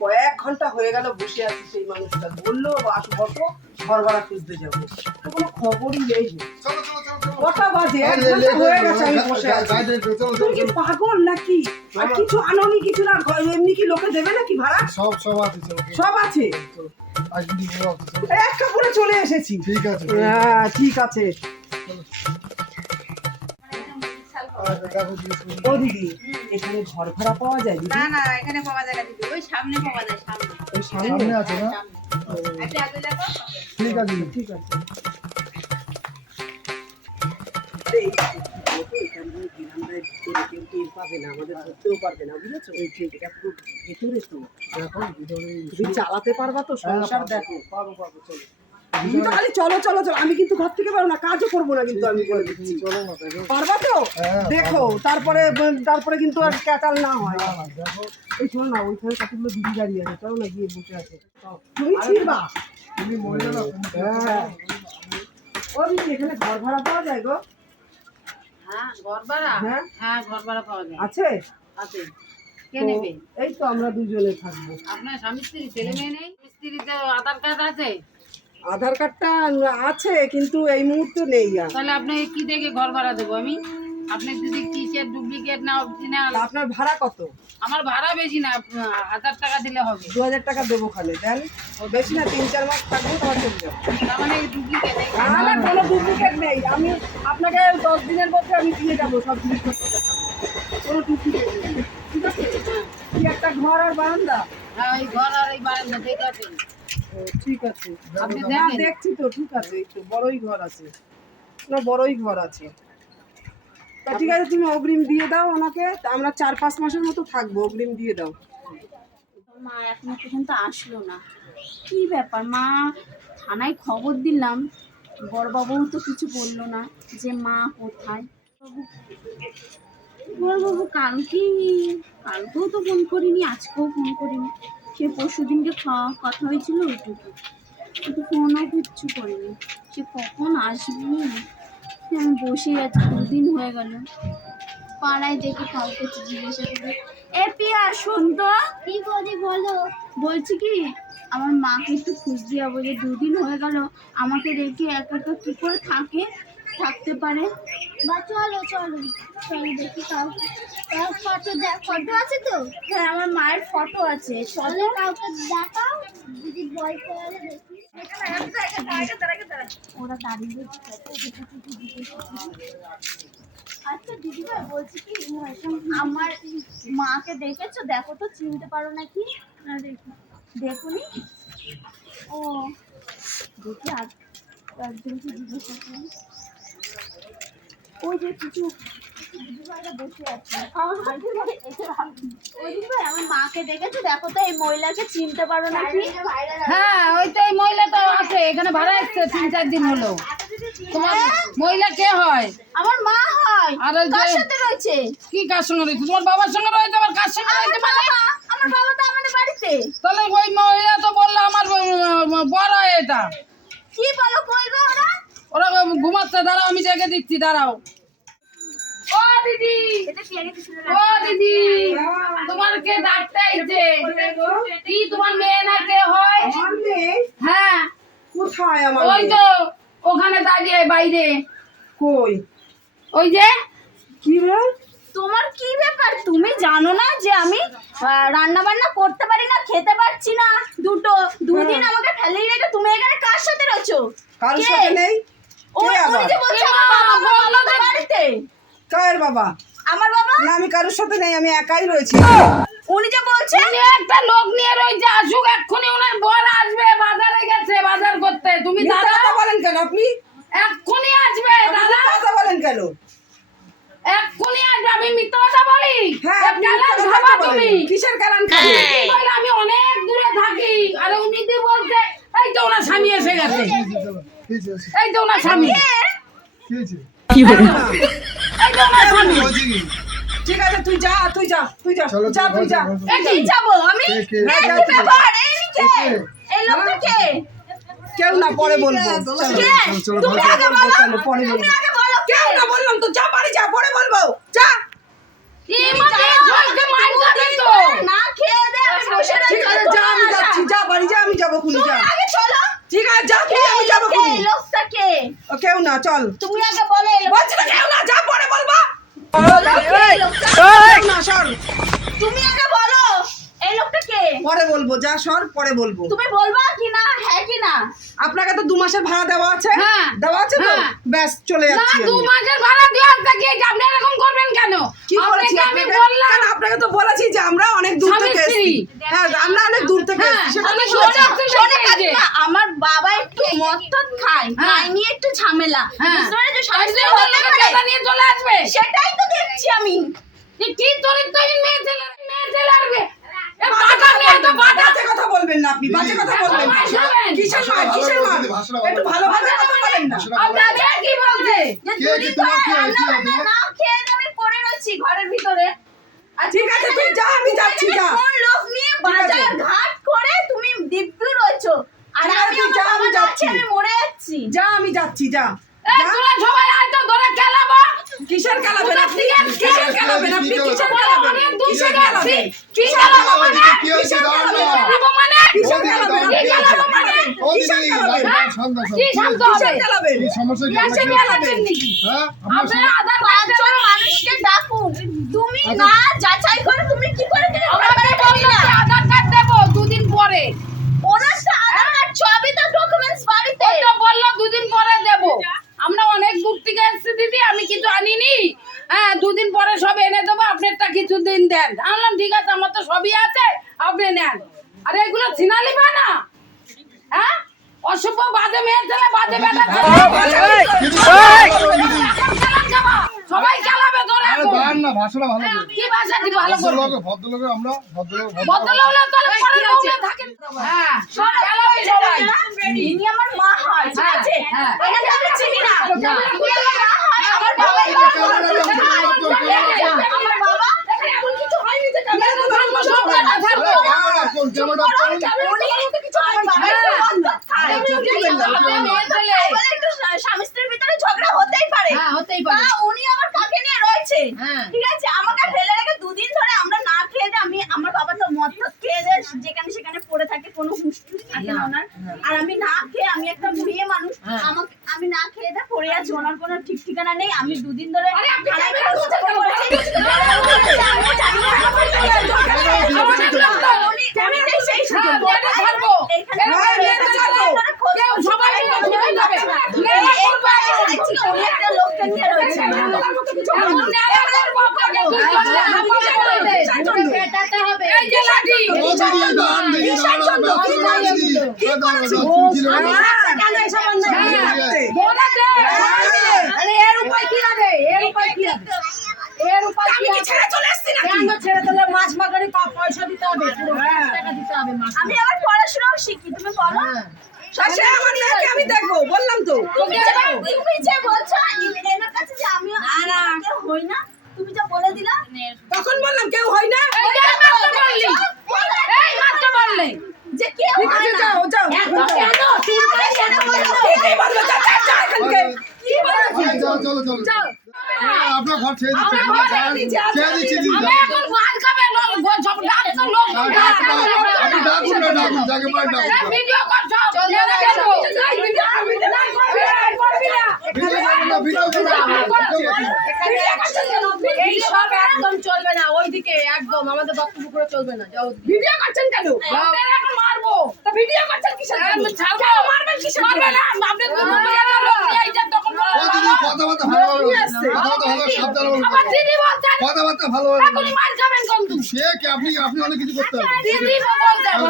কয়েক ঘণ্টা হয়ে গেল বসে আছি সেই মানুষটা। বলল আসো বসো খুঁজতে যাব। তো কোনো খবরই নেই কটা বাজে? এক ঘণ্টা হয়ে গেছে আমি বসে আছি। তুমি কি পাগল নাকি? আর কিছু আনোনি কিছু না? এমনি কি লোকে দেবে নাকি ভাড়া? সব সব আছে সব আছে? বড় আছে চলো। এসেছি। ঠিক আছে। হ্যাঁ ঠিক আছে। ও দিদি এখানে ঘর ভাড়া পাওয়া যায় দিদি না না এখানে পাওয়া যায় না দিদি ওই সামনে পাওয়া যায় সামনে ওই সামনে আছে না একটা আগে দেখো ঠিক আছে ঠিক আছে চালাতে পারবা তো হ্যাঁ, সংসার দেখো পাবো পাবো চলো তুমি তো খালি চলো চলো চলো আমি কিন্তু ঘর থেকে পারব না কাজও করব না কিন্তু আমি বলে দিচ্ছি। পারবা তো? হ্যাঁ, দেখো তারপরে তারপরে কিন্তু আর ক্যাচাল না হয়। এই শোনো না ওইখানে কতগুলো দিদি দাঁড়িয়ে আছে চলো না গিয়ে বসে আছে। তুমি ছিড়বা? তুমি মহিলা না হ্যাঁ। ও দিদি এখানে ঘর ভাড়া পাওয়া যায় গো? হ্যাঁ ঘর ভাড়া? হ্যাঁ। হ্যাঁ ঘর ভাড়া পাওয়া যায়। আছে? আছে। এই তো আমরা দুজনে থাকব। আপনার স্বামী স্ত্রী ছেলে মেয়ে নেই? স্ত্রীতে আধার কার্ড আছে? আধার কার্ডটা আছে কিন্তু এই মুহূর্তে নেই আর। তাহলে আপনাকে কি দেখে ঘর ভাড়া দেবো আমি? আপনি যদি কিসের ডুপ্লিকেট না অরিজিনাল আপনার ভাড়া কত? আমার ভাড়া বেশি না হাজার টাকা দিলে হবে। দু হাজার টাকা দেবো খালে দেন। ও বেশি না তিন চার মাস থাকব তোমার চলে যাব। তার মানে ডুপ্লিকেট না না কোনো ডুপ্লিকেট নেই। আমি আপনাকে দশ দিনের মধ্যে আমি দিয়ে যাব সব জিনিসপত্র কোনো ডুপ্লিকেট নেই। ঠিক আছে? কি একটা ঘর আর বারান্দা? হ্যাঁ ওই ঘর আর এই বারান্দা দেখে ও, ঠিক আছে। আপনি দেখেন। দেখছি তো ঠিক আছে তো বড়ই ঘর আছে। না বড়ই ঘর আছে। তা ঠিক আছে তুমি অগ্রিম দিয়ে দাও ওনাকে আমরা চার পাঁচ মাসের মতো থাকব অগ্রিম দিয়ে দাও। মা এখনও পর্যন্ত আসলো না। কি ব্যাপার মা? থানায় খবর দিলাম। বড়বাবুও তো কিছু বলল না যে মা কোথায়। বাবু কালকে কালকেও তো ফোন করিনি আজকেও ফোন করিনি। সে পরশু দিনকে খাওয়া কথা হয়েছিল ওইটুকু। কিন্তু ফোনও কিচ্ছু করিনি। সে কখন আসবে? আমি বসে আছি দুদিন হয়ে গেল। পাড়ায় দেখে কাউকে জিজ্ঞাসা করে এ পিয়া শোন তো। কি বলি বলো? বলছি কি আমার মাকে একটু খুঁজ দিয়ে যে দুদিন হয়ে গেল আমাকে রেখে একা একা কি করে থাকে? থাকতে পারে। বা চলো চলো চলো দেখি তার ফটো দেখ ফটো আছে তো? হ্যাঁ আমার মায়ের ফটো আছে। চলো। কাউকে দেখাও যদি বই পড়ালে দেখি। ওরা দাঁড়িয়ে আচ্ছা দিদি ভাই বলছি কি আমার মাকে দেখেছ? দেখো তো চিনতে পারো নাকি? না দেখো। দেখুনি? ও দেখি আর একজনকে জিজ্ঞাসা করি ওই যে কিছু আমার মাকে দেখেছ? দেখো তো এই মহিলাকে চিনতে পারো নাকি? হ্যাঁ ওই তো এই মহিলা তো আছে এখানে ভাড়া এসছে তিন চার দিন হলো। তোমার মহিলা কে হয়? আমার মা হয়। আর ওই কার সাথে রয়েছে? কি কার সঙ্গে রয়েছে? তোমার বাবার সঙ্গে রয়েছে আবার কার সঙ্গে আমার রয়েছে মানে? আমার বাবা তো আমাদের বাড়িতে। তাহলে ওই মহিলা তো বলল আমার বড় এটা। কি বলো কই গো ওরা? ওরা ঘুমাচ্ছে দাঁড়াও আমি জেগে দিচ্ছি দাঁড়াও। ও দিদি! ও দিদি! তোমার কে ডাকতে আইছে কি তোমার মেয়ে না কে হয়? হ্যাঁ। কোথায় আমার ওই তো ওখানে দাঁড়িয়ে বাইরে। কই? ওই যে কি রে তোমার কি ব্যাপার? তুমি জানো না যে আমি রান্না বান্না করতে পারি না খেতে পারছি না। দুটো দুদিন আমাকে ফেলে রেখে তুমি এখানে কার সাথে রয়েছো? কারোর সাথে নেই? ও কে উনি আবার? যে বলছে এ আমার বাবা আমার বাবা? না আমি কারোর সাথে নেই আমি একাই রয়েছি। উনি যে বলছে উনি একটা লোক নিয়ে রয়েছে আসুক এক্ষুনি ওনার বর আসবে বাজারে গেছে বাজার করতে। তুমি দাদা? কথা বলেন কেন আপনি? এক্ষুনি আসবে দাদা। কথা বলেন কেন? এক্ষুনি আসবে আমি মিথ্যা কথা বলি? হ্যাঁ খাবা কথা তুমি। কিসের কারণ আমি অনেক দূরে থাকি। আর উনি বলছে এই তো ওনার স্বামী এসে গেছে। এই তো ওনার স্বামী কি হয়েছে এই তো ওনার স্বামী ঠিক আছে তুই যা তুই যা তুই যা যা তুই যা। এই? যাব আমি? এই হ্যাঁ, কি ব্যাপার? এই কে? এই লোকটা কে? কেউ না পরে বলব। তুমি আগে বলো। পরে বলব। আগে বলো কেউ না বললাম তো যা বাড়ি যা পরে বলব। যা এই মাকে জয়কে মার যাবে তো না খেয়ে দে আমি বসে ঠিক আছে যা আমি যাচ্ছি যা বাড়ি যা আমি যাব খুনি যা আগে চলো ঠিক আছে যা তুই আমি যাব কে খুনি এই লোকটা কে ও, কেউ না চল। তুমি আগে বলে বলছি না কেউ না যা পরে বলবা। না সর। তুমি আগে বলো এই লোকটা কে? পরে বলব যা সর পরে বলব। তুমি বলবা কি না হ্যাঁ কি না? আপনাকে তো দু মাসের ভাড়া দেওয়া আছে। হ্যাঁ। দেওয়া আছে তো? হ্যাঁ। ব্যাস চলে না যাচ্ছি দু আমি। মাসের ভাড়া দেওয়ার থেকে আপনি এরকম করবেন কেন? কি বলেছি আপনাকে আমি আপনাকে? বললাম। কেন আপনাকে তো বলেছি যে আমরা অনেক দূর স্বামী থেকে স্ত্রী। এসেছি। হ্যাঁ আমরা অনেক দূর থেকে হ্যাঁ, এসেছি সেটা আমি বলেছি। শোনো, শোনে এই কাকিমা আমার বাবা মদ টদ খায়। হ্যাঁ। খাই নিয়ে একটু ঝামেলা। হ্যাঁ। বুঝতে পেরেছ স্বামী হতে পারে। নিয়ে চলে আসবে। সেটাই তো দেখছি আমি। কি চরিত্রহীন মেয়ে ছেলে মেয়ে ছেলে আসবে এ বাটা মেয়ে তো বাটা বাজে। কথা বলবেন না আপনি বাজে কথা বলবেন কিসের মার কিসের মার ভাষাটা ভালো একটু কথা বলেন না। আপনাকে কি বলছে যে কে দুদিন কি তোমার ধরে কি হয়েছে রান্না না খেয়ে আমি পড়ে রয়েছি ঘরের ভিতরে। আর ঠিক আছে তুই যা আমি যাচ্ছি যা। কোন লোক নিয়ে বাজার ঘাট করে তুমি দিব্যু রয়েছো? আর আমি যা, আমি যাচ্ছি। আমি মরে যাচ্ছি। যা আমি যাচ্ছি যা। তোরা সবাই আয় তো খেলাবো। কিসের কিসের কিসের কিসের কিসের খেলাবো? কিসের না। খেলাবো কিসের খেলাবো? কিসের। কিসের সমস্যা কি আপনার? নাকি হ্যাঁ? আধার পাঁচজন মানুষকে ডাকুন। তুমি আচ্ছা। না যাচাই করে তুমি কি করে দিলে আমাকে বলল যে আধার কার্ড দেবো দুদিন পরে ওনার তো আধার কার্ড সবই তো ডকুমেন্টস বাড়িতে ওই তো বলল দুদিন পরে দেব আমরা অনেক দূর থেকে এসেছি দিদি আমি কিছু আনিনি হ্যাঁ দুদিন পরে সব এনে দেবো আপনারটা কিছু দিন দেন আনলাম ঠিক আছে আমার তো সবই আছে আপনি নেন আরে এগুলো ছিনালি না হ্যাঁ অসভ্য বাজে ছেলে বাজে বেটা সবাই খেলাবে ধরে দাঁড়ান না, ভাষাটা ভালো কি ভাষা কি ভালো ভদ্রলোকে, ভদ্রলোকে আমরা, ভদ্রলোক, ভদ্রলোক। ভদ্রলোকরা তাহলে পরে লোকে থাকেন। হ্যাঁ খেলাবে সবাই ইনি আমার মা হয় ঠিক হ্যাঁ, আছে? হ্যাঁ। আমি চিনি না। না। হয় আমার বাবা আমার বাবা এমন কিছু হয়নি যে ক্যামেরা থাকব সব জায়গা আরে, থাকব ক্যামেরা কোন, ক্যামেরা কোন? উনি কিছু আমার বাবা একটু মদ টদ খায়। আমি ঠিক আছে? বললাম, আমাদের আমি মেয়ে ছেলে। বলে একটু স্বামী স্ত্রীর ভিতরে ঝগড়া হতেই পারে হ্যাঁ হতেই তা পারে উনি আমার কাকে নিয়ে রয়েছে হ্যাঁ। ঠিক আছে? আমাকে ফেলে রেখে দুদিন ধরে আমরা না খেয়ে আমি আমার বাবা তো মদ খেয়ে দেয় যেখানে সেখানে পড়ে থাকে কোনো হুঁশ থাকে না ওনার। আর আমি না খেয়ে আমি একটা মেয়ে মানুষ হ্যাঁ। আমাকে আমি না খেয়ে দিয়ে পড়ে আছি ওনার কোনো ঠিক ঠিকানা নেই। আমি দুদিন ধরে আরে আপনি থানায় ক্যামেরা খোঁজ করছেন খবর কেন? করেছি। আমি জানি না। আমাদের লোক তো উনি- উনি যে সেই হ্যাঁ, সুযোগ- মেয়েটা ছাড়বো। এইখানে হ্যাঁ, মেয়েটা ছাড়বো। কেউ সবাই মিলে ধরে যাবে। এই- নেড়া এই করব। বাড়ি দেখছি উনি একটা লোককে নিয়ে রয়েছে এখন নেড়া করব, আপনাকে কি করলে? আমাকে বলবে। এই যে লাঠি। ও দিদি, দাঁড়ান, দিদি, দাঁড়ান, ব্যস্ত করে আছি। এ দাঁড়ান, দাঁড়ান, চিনছি না। হ্যাঁ, বলে দে। আরে এর উপায় কি হবে? এর উপায় কি হবে? এর উপায় কি হবে? কেন ছেড়ে দিলে মাছ মাগারি পয়সা দিতে হবে টাকা দিতে হবে মাছ আমি আবার পড়াশোনাও শিখি তুমি বলো আর আমার মেয়েকে আমি দেখব বললাম তো তুমি যে তুমি বলছো এনার কাছে যে আমি হই না তুমি যা বলে দিলা তখন বললাম কেউ হয় না এই মাত্র বললি। এই মাত্র বললি। কেউ হয় না যাও যাও কেন? কেন বলবে কি চলো, চলো। হ্যাঁ, আপনার ঘর ছেড়ে দিচ্ছি, ছেড়ে দিচ্ছি, ছেড়ে দিচ্ছি, দিদি, আমি যাও। এখন মার খাবে, লোক সব ডাকতো লোক। আপনি ডাকুন না, ডাকুন, যাকে পারেন ডাকুন। ভিডিও কর সব। নেড়ে দেখব। এই ভিডিও করবি না, করবি না, করবি না। ভিডিও করুন না, ভিডিও করুন না, ভিডিও করুন না। এই সব একদম চলবে না ওইদিকে একদম আমাদের দত্তপুকুরে চলবে না যাও ভিডিও করছেন কেন মারবো। তা ভিডিও করছেন কিসের জন্য? আমি ছাড়বো। না, আপনি। কথাবার্তা ভালো। সে কি, আপনি আপনি অনেক কিছু করতে হবে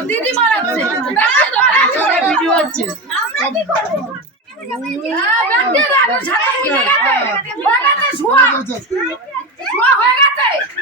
দিদি মারাচ্ছে। ভিডিও হচ্ছে আমরা কি করব হয়ে গেছে।